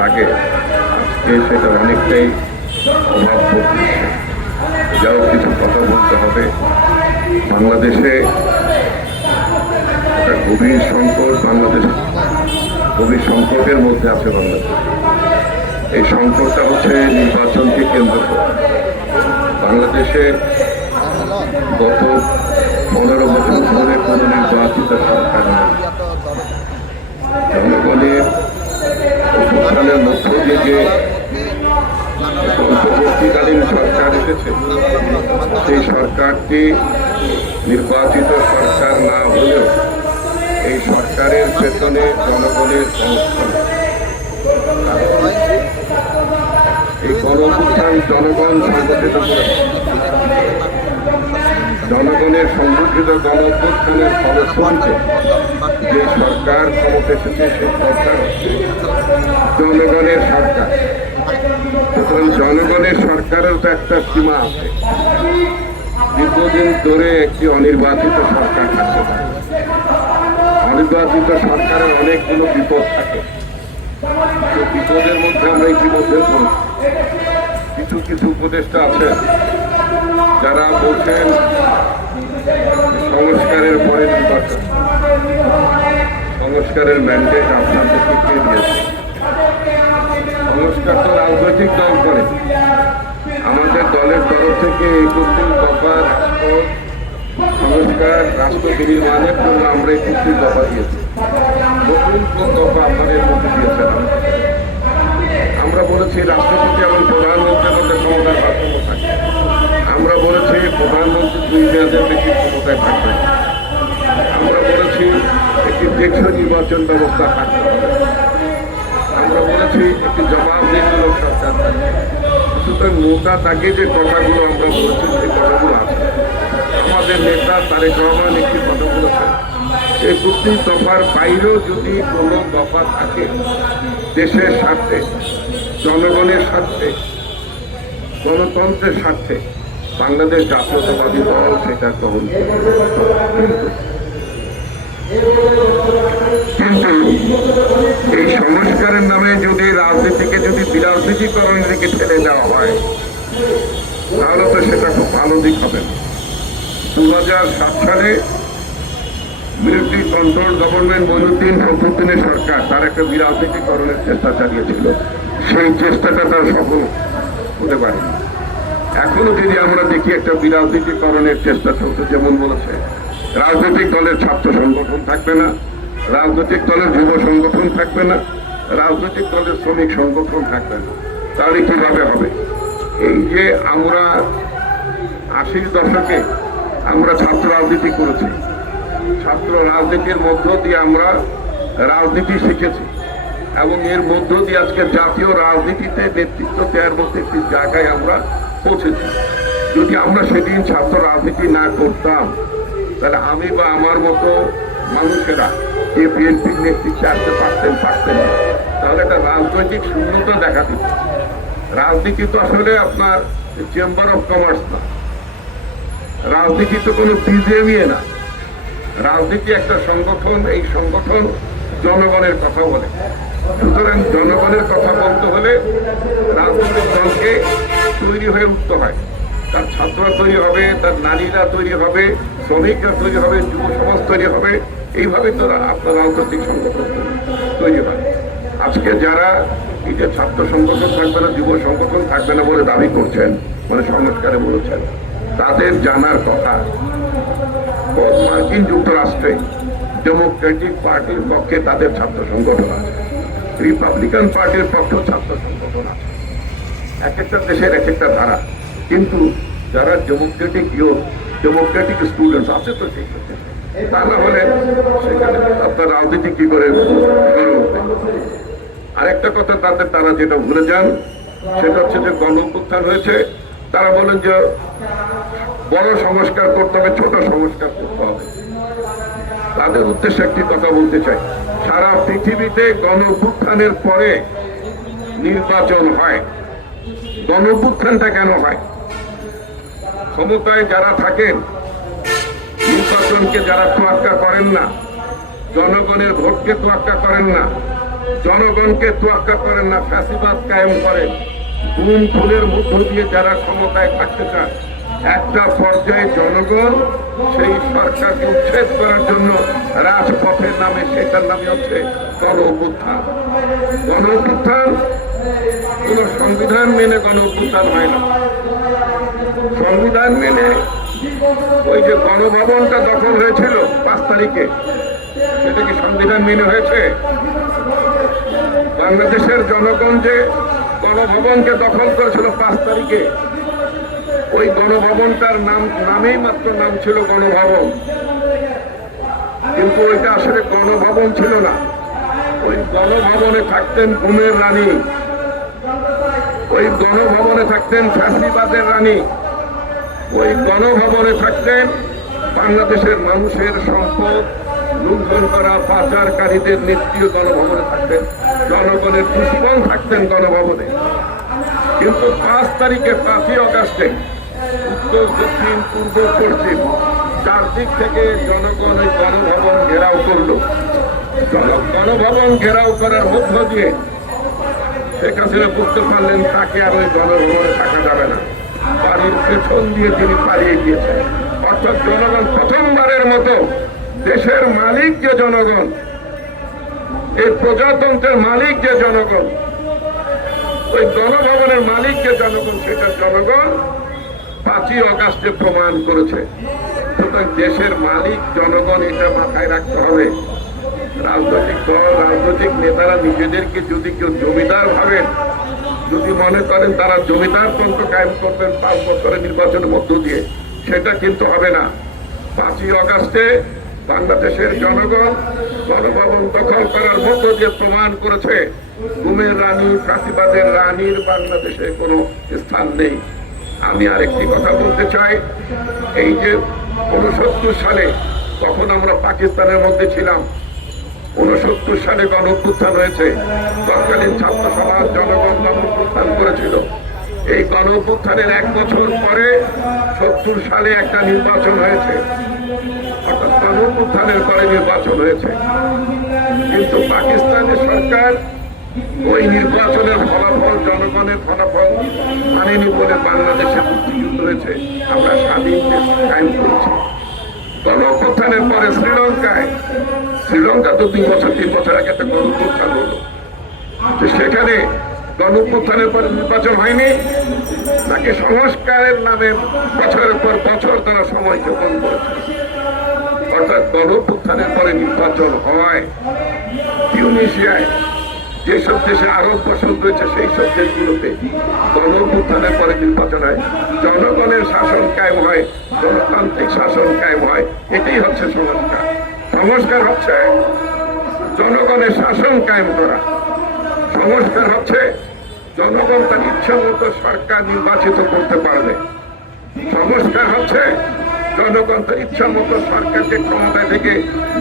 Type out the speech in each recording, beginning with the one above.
লাগে। আজকে সেটা অনেকটাই অভাব যাও কিছু কথা বলতে হবে। বাংলাদেশে একটা গভীর সংকট বাংলাদেশ গভীর সংকটের মধ্যে আছে বাংলাদেশ। এই সংকটটা হচ্ছে নির্বাচনকে কেন্দ্র করে। বাংলাদেশে গত পনেরো বছর ধরে কোনো নির্বাচিত সরকার নেই জনগণের অভ্যুত্থানের মধ্য দিয়ে যে অন্তর্বর্তীকালীন সরকার এসেছে, সেই সরকারটি নির্বাচিত সরকার না হলেও এই সরকারের পেছনে জনগণের সমর্থন। এই গণঅভ্যুত্থান জনগণ সংগঠিত করে। জনগণের সংগঠিত গণঅভ্যুত্থানের ফলশ্রুতিতে যে সরকার ক্ষমতা এসেছে, সেই সরকার জনগণের সরকার। সুতরাং জনগণের সরকারের তো একটা সীমা আছে। দীর্ঘদিন ধরে একটি অনির্বাচিত সরকার থাকতে অনির্বাচিত সরকারের অনেকগুলো বিপদ থাকে। বিপদের মধ্যে আমরা ইতিমধ্যে কিছু কিছু উপদেষ্টা আছেন। যারা বলছেন, সংস্কারের পরে সংস্কারের ম্যান্ডেট আপনাদেরকে কে দিয়েছে। সংস্কার তো রাজনৈতিক দল করে। আমাদের দলের তরফ থেকে একত্রিশ দফা সংস্কার রাষ্ট্র বিনির্মাণের জন্য আমরা একত্রিশ দফা দিয়েছি। নতুন কোন দফা আপনাদের মধ্যে দিয়েছেন আমরা বলেছি, রাষ্ট্রপতি এবং প্রধানমন্ত্রীর মধ্যে ক্ষমতার ভারসাম্য থাকে। আমরা বলেছি প্রধানমন্ত্রী দুই মেয়াদের বেশি ক্ষমতায় থাকবে আমরা বলেছি একটি টেকসই নির্বাচন ব্যবস্থা থাকতে হবে। আমরা বলেছি একটি জবাবদিহিমূলক সরকার থাকবে। সুতরাং মোটা তাকে যে কথাগুলো আমরা বলেছি, সেই কথাগুলো আছে। আমাদের নেতা তারেক রহমান একটি কথা বলেছেন এই দুটি দফার বাইরেও যদি কোনো দফা থাকে দেশের স্বার্থে, জনগণের স্বার্থে, গণতন্ত্রের স্বার্থে বাংলাদেশ জাতীয়তাবাদী দল সেটা গ্রহণ কিন্তু এই সংস্কারের নামে যদি রাজনীতিকে যদি বিরাজনীতিকরণের দিকে ঠেলে দেওয়া হয়, তাহলে তো সেটা খুব ভালো দিক হবে। না দু হাজার সাত সালে মিলিটারি কন্ট্রোল গভর্নমেন্ট মনুদ্দিন ফখরুদ্দিনের সরকার তার একটা বিরাজনীতিকরণের চেষ্টা চালিয়েছিল। সেই চেষ্টাটা তার সফল হতে পারেনি। এখনও যদি আমরা দেখি একটা বিরাজনীতিকরণের চেষ্টা চলছে, যেমন বলেছে, রাজনৈতিক দলের ছাত্র সংগঠন থাকবে না, রাজনৈতিক দলের যুব সংগঠন থাকবে না, রাজনৈতিক দলের শ্রমিক সংগঠন থাকবে না। তাহলে কীভাবে হবে? এই যে আমরা আশির দশকে আমরা ছাত্র রাজনীতি করেছি, ছাত্র রাজনীতির মধ্য দিয়ে আমরা রাজনীতি শিখেছি, এবং এর মধ্য দিয়ে আজকে জাতীয় রাজনীতিতে নেতৃত্ব দেওয়ার মধ্যে একটি জায়গায় আমরা পৌঁছেছি যদি আমরা সেদিন ছাত্র রাজনীতি না করতাম, তাহলে আমি বা আমার মতো মানুষেরা যে বিএনপির নেতৃত্বে আসতে পারতেন পারতেন না। তাহলে একটা রাজনৈতিক শূন্যতা দেখা দিত। রাজনীতি তো আসলে আপনার চেম্বার অফ কমার্স না। রাজনীতি তো কোনো বিজেপিয়ে না। রাজনীতি একটা সংগঠন, এই সংগঠন জনগণের কথা বলে। সুতরাং জনগণের কথা বলতে হলে রাজনৈতিক দলকে তৈরি হয়ে উঠতে হয়। তার ছাত্ররা তৈরি হবে, তার নারীরা তৈরি হবে, শ্রমিকরা তৈরি হবে, যুব সমাজ তৈরি হবে। এইভাবে তো আপনার রাজনৈতিক সংগঠন তৈরি হয়। আজকে যারা যে ছাত্র সংগঠন থাকবে না, যুব সংগঠন থাকবে না বলে দাবি করছেন মানে সংস্কারে বলেছেন, তাদের জানার কথা মার্কিন যুক্তরাষ্ট্রে ডেমোক্রেটিক পার্টির পক্ষে তাদের ছাত্র সংগঠন আছে। রিপাবলিকান পার্টির পক্ষেও ছাত্র সংগঠন আছে। এক একটা দেশের এক একটা ধারা। কিন্তু যারা ডেমোক্রেটিক ইউথ ডেমোক্রেটিক স্টুডেন্টস আছে তো সেই তা না হলে সেখানে আপনার রাজনীতি কি করে? আরেকটা কথা তাদের তারা যেটা ভুলে যান, সেটা হচ্ছে যে গণ হয়েছে, তারা বলেন যে বড় সংস্কার করতে হবে, ছোট সংস্কার করতে হবে। তাদের উদ্দেশ্যে একটি কথা বলতে চাই। সারা পৃথিবীতে গণ পরে নির্বাচন হয়। গণ অভ্যুত্থানটা কেন হয়? ক্ষমতায় যারা থাকেন, নির্বাচনকে যারা তোয়াক্কা করেন না, জনগণের ভোটকে তোয়াক্কা করেন না, জনগণকে তোয়াক্কা করেন না, ফ্যাসিবাদ কায়েম করেন, গুম খুনের মধ্য দিয়ে যারা ক্ষমতায় থাকতে চান একটা পর্যায়ে জনগণ সেই সরকারকে উচ্ছেদ করার জন্য রাজপথের নামে সেটার নামে হচ্ছে গণ অভ্যুত্থান গণ অভ্যুত্থান কোন সংবিধান মেনে গণ অভ্যুত্থান হয় না। সংবিধান মেনে ওই যে গণভবনটা দখল হয়েছিল পাঁচ তারিখে, সেটা কি সংবিধান মেনে হয়েছে? বাংলাদেশের জনগণ যে গণভবনকে দখল করেছিল পাঁচ তারিখে ওই গণভবনটার নাম, নামেই মাত্র নাম ছিল গণভবন। কিন্তু ওইটা আসলে গণভবন ছিল না। ওই গণভবনে থাকতেন ঘুমের রানী। ওই গণভবনে থাকতেন ফ্যাসিবাদের রানী। ওই গণভবনে থাকতেন বাংলাদেশের মানুষের সম্পদ, লুণ্ঠন করা পাচারকারীদের নেত্রীয় গণভবনে থাকতেন। জনগণের দুষ্পণ থাকতেন গণভবনে। কিন্তু পাঁচ তারিখে পাঁচই অগাস্টে উত্তর, দক্ষিণ, পূর্ব, পশ্চিম। চারদিক থেকে জনগণ ওই গণভবন ঘেরাও করল। গণভবন ঘেরাও করার মধ্য দিয়ে শেখ হাসিনা বুঝতে পারলেন তাকে আর ওই গণভবনে থাকা যাবে না। বাড়ির পেছন দিয়ে তিনি পালিয়ে গিয়েছেন। অর্থাৎ জনগণ প্রথমবারের মতো দেশের মালিক যে জনগণ, এই প্রজাতন্ত্রের মালিক যে জনগণ, ওই গণভবনের মালিক যে জনগণ, সেটা জনগণ পাঁচই অগাস্টে প্রমাণ করেছে, সুতরাং দেশের মালিক, জনগণ এটা মাথায় রাখতে হবে। রাজনৈতিক দল, রাজনৈতিক নেতারা নিজেদেরকে যদি কেউ জমিদার ভাবেন, যদি মনে করেন তারা জমিদার তন্ত্র কায়েম করবেন পাঁচ বছরের নির্বাচনের মধ্য দিয়ে, সেটা কিন্তু হবে না। পাঁচই অগাস্টে বাংলাদেশের জনগণ গণভবন দখল করার মধ্য দিয়ে প্রমাণ করেছে, ঘুমের রানী ফাঁসিবাদের রানীর বাংলাদেশে কোনো স্থান নেই। আমি আরেকটি কথা বলতে চাই। এই যে উনসত্তর সালে তখন আমরা পাকিস্তানের মধ্যে ছিলাম উনসত্তর সালে গণ হয়েছে। তৎকালীন ছাত্র সমাজ জনগণ গণ করেছিল। এই গণ এক বছর পরে সত্তর সালে একটা নির্বাচন হয়েছে। অর্থাৎ গণ পরে নির্বাচন হয়েছে। কিন্তু পাকিস্তানের সরকার ওই নির্বাচনের ফলাফল, জনগণের ফলাফল মানেনি বলে বাংলাদেশে মুক্তিযুদ্ধ হয়েছে। আমরা স্বাধীন দেশ করেছি। গণঅভ্যুত্থানের পরে শ্রীলঙ্কায়, শ্রীলঙ্কা তো দুই বছর, তিন বছর আগে একটা গণঅভ্যুত্থান হলো। সেখানে গণঅভ্যুত্থানের পরে নির্বাচন হয়নি তাকে সংস্কারের নামে বছরের পর বছর তারা সময় যাপন করেছে। অর্থাৎ গণঅভ্যুত্থানের পরে নির্বাচন হয় টিউনিশিয়ায় যেসব দেশে আরব পছন্দ হয়েছে সেই সব দেশগুলোতে গণঅভ্যুত্থানের পরে নির্বাচন হয় জনগণের শাসন কায়েম হয়, গণতান্ত্রিক শাসন কায়েম হয়। এটাই হচ্ছে সংস্কার। সংস্কার হচ্ছে জনগণের শাসন কায়েম করা। সংস্কার হচ্ছে জনগণ তার ইচ্ছা মতো সরকার নির্বাচিত করতে পারবে। সংস্কার হচ্ছে জনগণ তার ইচ্ছা মতো সরকারকে ক্ষমতা থেকে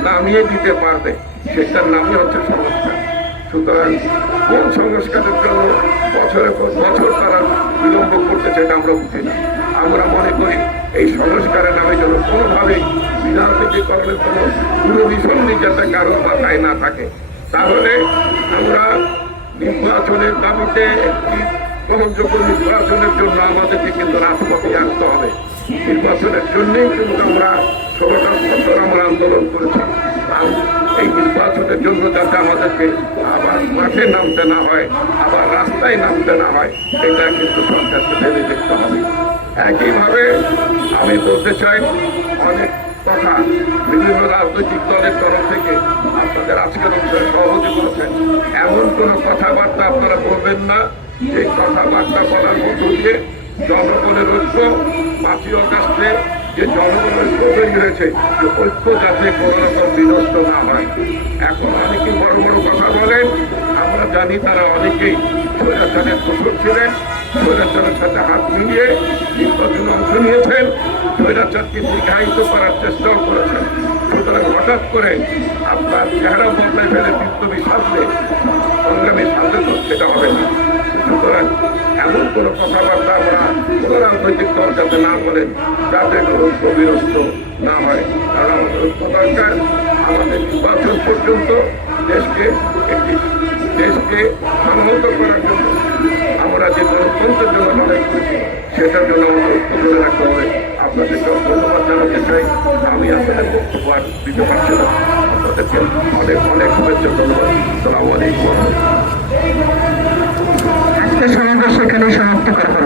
নামিয়ে দিতে পারবে। সেটার নামই হচ্ছে সংস্কার। সুতরাং কোন সংস্কারের জন্য বছরের পর বছর তারা বিলম্ব করতেছে এটা আমরা বুঝি না। আমরা মনে করি এই সংস্কারের নামে যেন কোনোভাবেই বিধানবিকরণের কোনো দূরভিসন্ধি যাতে কারোর মাথায় না থাকে। তাহলে আমরা নির্বাচনের দাবিতে একটি গ্রহণযোগ্য নির্বাচনের জন্য আমাদেরকে কিন্তু রাজপথে আসতে হবে। নির্বাচনের জন্যই কিন্তু আমরা ষোলোটা বছর আমরা আন্দোলন করেছি। এই নির্বাচনের জন্য যাতে আমাদেরকে আবার মাঠে নামতে না হয়, আবার রাস্তায় নামতে না হয়, এটা কিন্তু সরকারকে ভেবে দেখতে হবে। একইভাবে আমি বলতে চাই, অনেক কথা বিভিন্ন রাজনৈতিক দলের তরফ থেকে আপনাদের আজকের অনুষ্ঠানে সভাপতি করেছেন এমন কোনো কথাবার্তা আপনারা বলবেন না, যে কথাবার্তা বলার মধ্য দিয়ে জনগণের ঐক্য, পাঁচই অগাস্টে যে জনগণের তৈরি হয়েছে যে ঐক্য যাতে কোনো বিনষ্ট না হয়। এখন অনেকেই বড় বড় কথা বলেন? আমরা জানি তারা অনেকেই স্বৈরাচারের দোষক ছিলেন, স্বৈরাচারের সাথে হাত মিলিয়ে নির্বাচনে অংশ নিয়েছেন, স্বৈরাচারকে দীর্ঘায়িত করার চেষ্টাও করেছেন। সুতরাং হঠাৎ করে আপনার চেহারা বদলে ফেলে বিপ্লবী সাজলে, সংগ্রামী সাজলে তো সেটা হবে না। কোনো কথাবার্তা আমরা কোনো রাজনৈতিক দল না বলেন যাতে কোনো ঐক্যবিরস্ত না হয়। কারণ আমাদের আমাদের নির্বাচন পর্যন্ত দেশকে একটি দেশকে সংহত করার জন্য আমরা যে গণতন্ত্রের জন্য লড়াই করেছি, সেটার জন্য আমাদের ঐক্য ধরে রাখতে হবে। আপনাদেরকে ধন্যবাদ জানাতে চাই। আমি আসলে বক্তব্য আর দিতে পারছি না। আপনাদেরকে অনেক অনেক শুভেচ্ছা, ধন্যবাদ। সালাম আজকে সমাবেশ এখানে সমাপ্ত করবো